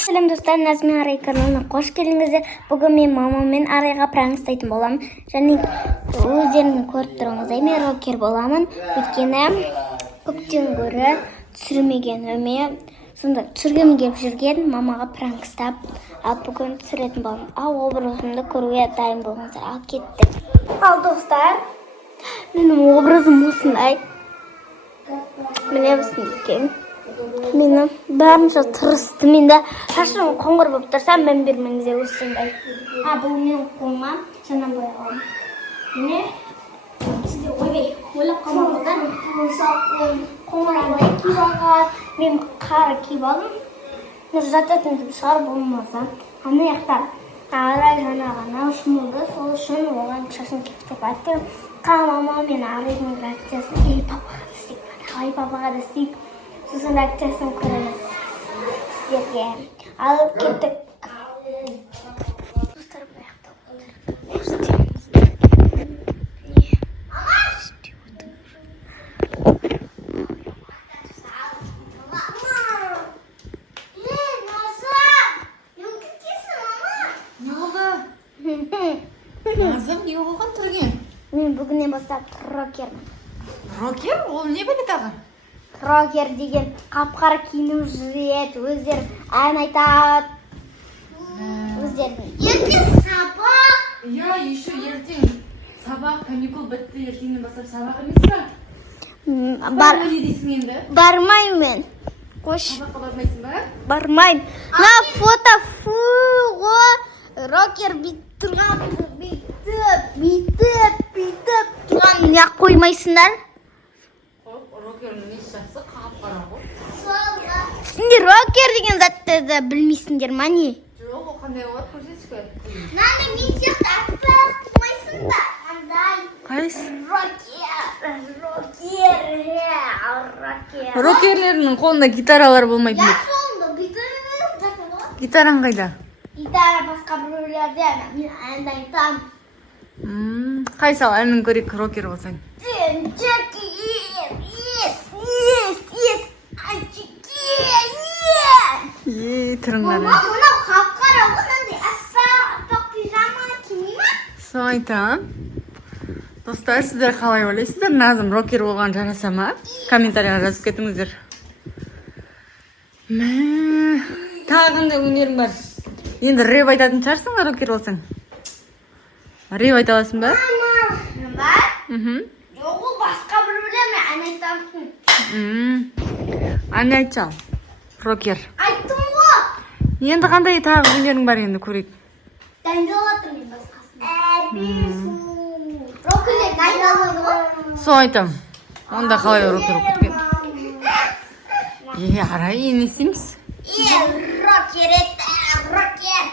Сәлем достар, Назмин Арай каналына қош келдіңіздер. Бүгін мен мамаммен Арайға пранк істейтін боламын. Және өздеріңіз көріп тұрыңыздар, мен рокер боламын. Өйткені көптен гөрі түсірмеген өме. Сонда түсіргім келіп жүрген мамаға пранк істеп, ал бүгін түсіретін боламын. Ал образымды көруге дайын болыңыздар. Ал кеттік. Ал достар, менің образым осындай. Міне осындай. Мені барынша тырысты. Менде шашым қоңыр болып тұрса, мән бермеңіздер осындай. Бұл менің қолыма жаңа бояғам. Міне сізде ойлап қалмаңыздар. Қоңыраңдай киіп алған, мен қара киіп алдым. Жататын шығар болмаса. Ана яқтар Арай жаңағына шымылды, сол үшін оған шашын кептеп әттім. Мама мен Арайдың реакциясын Ай папаға да істейіп. Сосын реакциясын көреміз сіздерге. Алып кеттік. Достар баяқта Назым, не болған тұрген? Мен бүгіннен бастап рокермін. Рокер? Ол не білі тағы? Рокер деген қап-қара киініп жүреді, өздері ән айтады. Өздердің. Ертең сабақ. Еще ертең сабақ, каникул бітті, ертеңнен бастап сабақ емес па? Не дейсің енді? Бармаймын. Қош. Сабаққа бармайсың ба? Бармаймын. На фото рокер бүйтіп тұрған, бүйтіп тұрған, не қоймайсыңдар? Рокердің несі жақсы, қап-қара ғой. Сендер рокер деген затты да білмейсіңдер ма не? Жоқ, ол қандай болады, көрсетші. Наны мен сияқты атпақ тұрмайсың ба? Андай. Қайсы? Рокер. Рокерлердің қолында гитаралар болмайды. Я сонда гитара жатады ғой. Гитараң қайда? Гитара басқа біреулерде, мен әнді айтамын. Қайсы ал әнін көрейік рокер болсаң? Түріңнен. Мама, мынау қап-қара ғой, аппақ пижама кимей ма? Сол айтам. Достар, сіздер қалай ойлайсыздар? Назым рокер болған жараса ма? Комментарияға жазып кетіңіздер. Тағы қандай өнерің бар? Енді рэп айтатын шығарсың ба рокер болсаң? Рэп айта аласың ба? Мен бар? Жоқ, ол басқа бір білеме, ән айтамын. Ән айтшы ал, рокер. Айттым ғой. Енді қандай тағы өнерің бар енді көрейік? Дайындалатын мен басқасын. Рокерлер дайындалады ғой. Сол айтам. Онда қалай рокер болып кеткен? Арай, не істейміз? Рокер еді, рокер.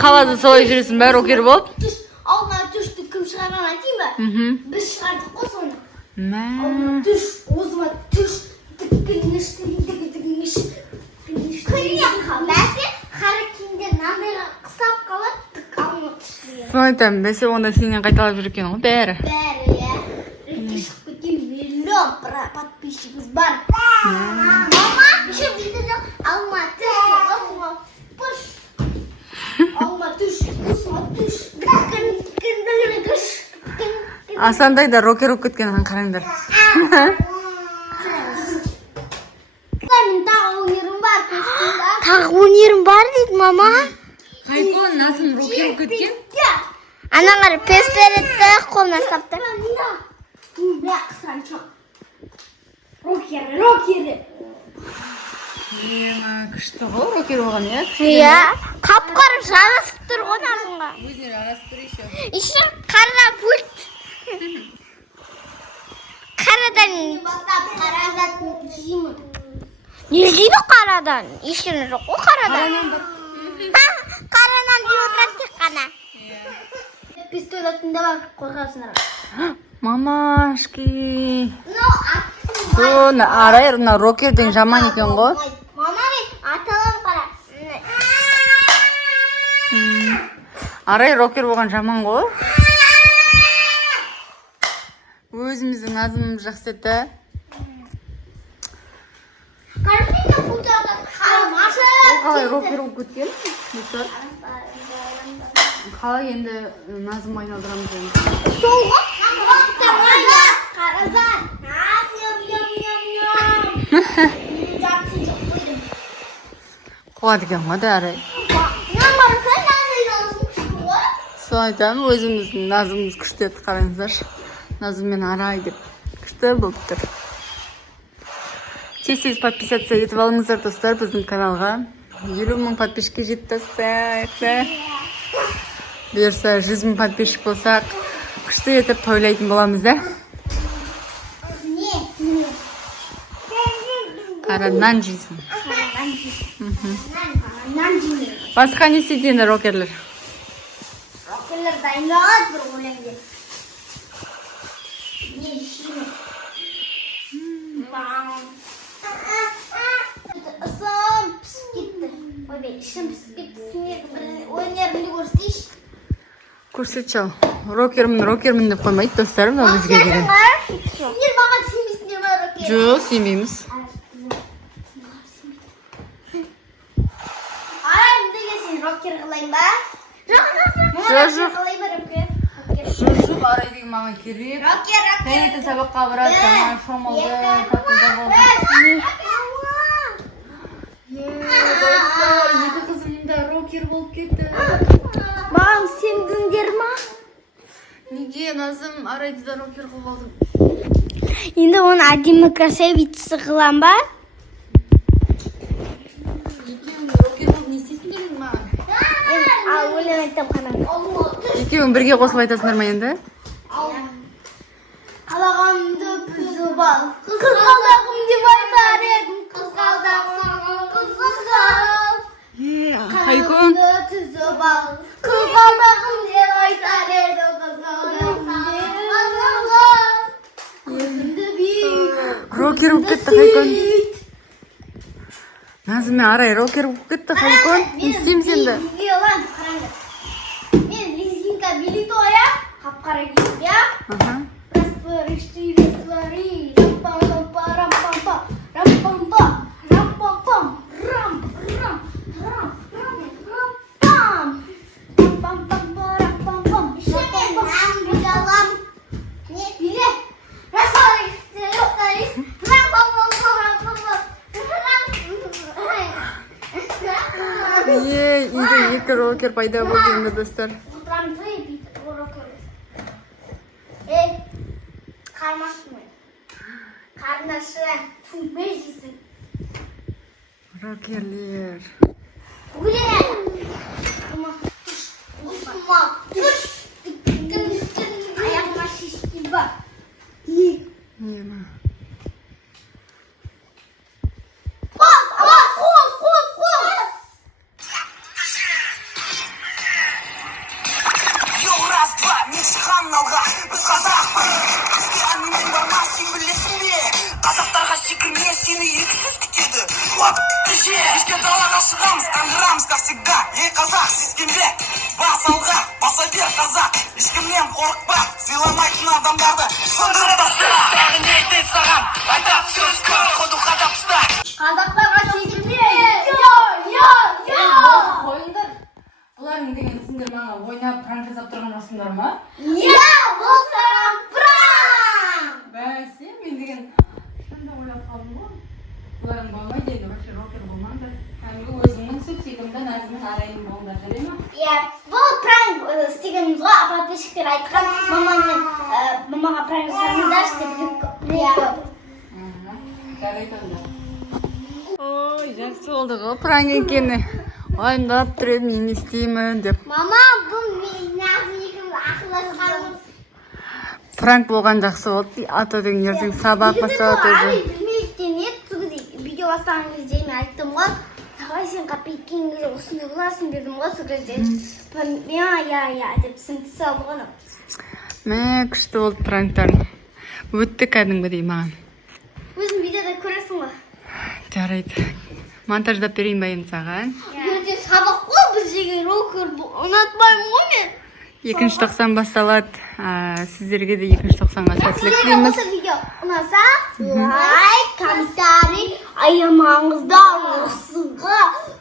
Қалады солай жүресің бә рокер болып? Алдына түшті кім шығарған айтайын ба? Біз шығардық қой соны. Алдына түш, өзіма түш, тіккілініш, тіккілініш. Күнне бәсе қара киімдер мынандайға қыстап қалады, тік алдына түш. Сол айтам, бәсе онда сенен қайталап жүр екен ғой бәрі. Бәрі, иә. Ретте шығып кеткен миллион подписчигіміз бар. Мама, үші видео алма түш, алма түш, ұсыма түш, Асандай да рокер болып кеткенін қараңдар. Тағы өнерім бар, көстіңді. Тағы өнерім бар дейді, мама. Қайко, Назым рокер болып кеткен? Ана қары пистолетті қолына ұстапты. Рокер. Күшті ғой рокер болған, иә? Иә, қап-қара жарасып тұр ғой Назымға. Өзіне жарасып тұр еще. Еще қара пульт. Қарадан киімі. Не жейді қарадан? Ешкені жоқ қой қарадан. Қаранан деп отырады тек қана. Пистолетінде бар қорғасындар. Мамашки. Арай, рокердің жаман екен ғой. Мама мен аталам қара. Арай рокер болған жаман ғой. Өзіміздің Назымымыз жақсы еді. Қарасың қалай рокер болып кеткен достар. Қалай енді назым айналдырамыз енді. Қуады екен ғой дәрі. Сол айтамын, өзіміздің назымыз күшті еді, қараңыздаршы. Назым мен Арай деп күшті болып тұр. Тез подписаться етіп алыңыздар достар біздің каналға. 50 мың подписчикке жетті. Бұйырса 100 мың подписчик болсақ, күшті етіп тойлайтын боламыз да. Қараннан жейсің. Басқа не істейді рокерлер? Рокерлер дайындалады бір өлеңде. Не ішіне? Ысым пісіп кетті. Ойбай, ішім пісіп кетті. Өнерімді көрсетейші. Көрсетші ал. Рокермін деп қоймайды достар, мына бізге деген. Сендер маған сенбейсіңдер ма рокер? Жоқ, сенбейміз. Рокер қылайын ба? Жоқ. Арай деген маған керек. Таңертең сабаққа барады, жаңа шомылды, қақылда болды. Екі қызым да рокер болып кетті. Маған сендіңдер ма? Неге Назым Арайды да рокер қылып алдым? Енді оны әдемі красавица қылам ба? Ал өлең айттым қанам. Екеуің бірге қосылып айтасыңдар ма енді? Қалағанымды бұзып ал. Қызғалдағым деп айтар едім. Қызғалдағым. Хайкон. Қалағанымды түзіп ал. Қызғалдағым деп айтар едім. Өзімді бүйт. Рокер болып кетті Хайкон. Назым мен Арай рокер болып кетті Хайкон. Не істейміз енді? Мен лезгинка билет оям, қап-қара киіп, я? Распорышты весвари, рампам-пам-пам, рампам-пам, рампам-пам, рам-рам-рам-рам-пам, рампам-пам-пам, рампам-пам. Еще мен нам билалам. Не, биле. Распорышты весвари, рампам-пам-пам, рампам-пам. Үйде екі рокер пайда болды енді достар. Қарнашы, түнбе жейсің. Рокерлер. Аяғыма шешкен ба? Нема? Біз қазақпыз, бізде әңгімен бар ма, сен білесің бе? Қазақтарға секірме, сені еріксіз күтеді. Кеше, кешке далаға шығамыз, қаңғырамыз, как всегда. Ей қазақ, сескенбе, бас алға, баса бер қазақ. Ешкімнен қорықпа, сыйламайтын адамдарды сындырып таста. Тағы не айтайын саған, айтап сөз көп, қоду қадап ұста. Қазақтарға секірме, Қойыңдар. Бұларың деген сендер маған ойнап, пранк жасап тұрған жоқсыңдар ма? бұл саған пранк! Бәсе, мен деген шында ойлап қалдым ғой. Бұларың болмайды енді, вообще рокер болмаңдар. Кәдімгі өзіңнің сөйтсегімді Назым Арайым болыңдар, жарай ма? Иә, бұл пранк істегеніміз ғой, подписчиктер айтқан, мамаға пранк жасаңыздаршы деп Жарайды онда. Ой, жақсы болды ғой пранк екені. Ойындап тұр едім, мен не істеймін деп. Мама, бұл мен Назым екеуміз ақылдасқанымыз. Пранк болған жақсы болды. Атадан ертең сабақ басталады өзі. Білмейтін еді, сол кезде видео бастаған кезде мен айттым ғой, Тағай сен қапеккен кезде осындай боласың дедім ғой, сол кезде. Я деп сіңті салды ғой. Мә, күшті болды пранктар. Өтті кәдімгідей маған. Өзің видеода көресің ғой. Жарайды. Монтаждап берейін ба енді саған? Ертең сабақ қой, біз деген рокер ұнатпаймын ғой мен. 2-90 басталады. Сіздерге де 2-90-ға сәттілік тілейміз. Осы видео ұнаса, лайк, комментарий, аямаңыздар. Ға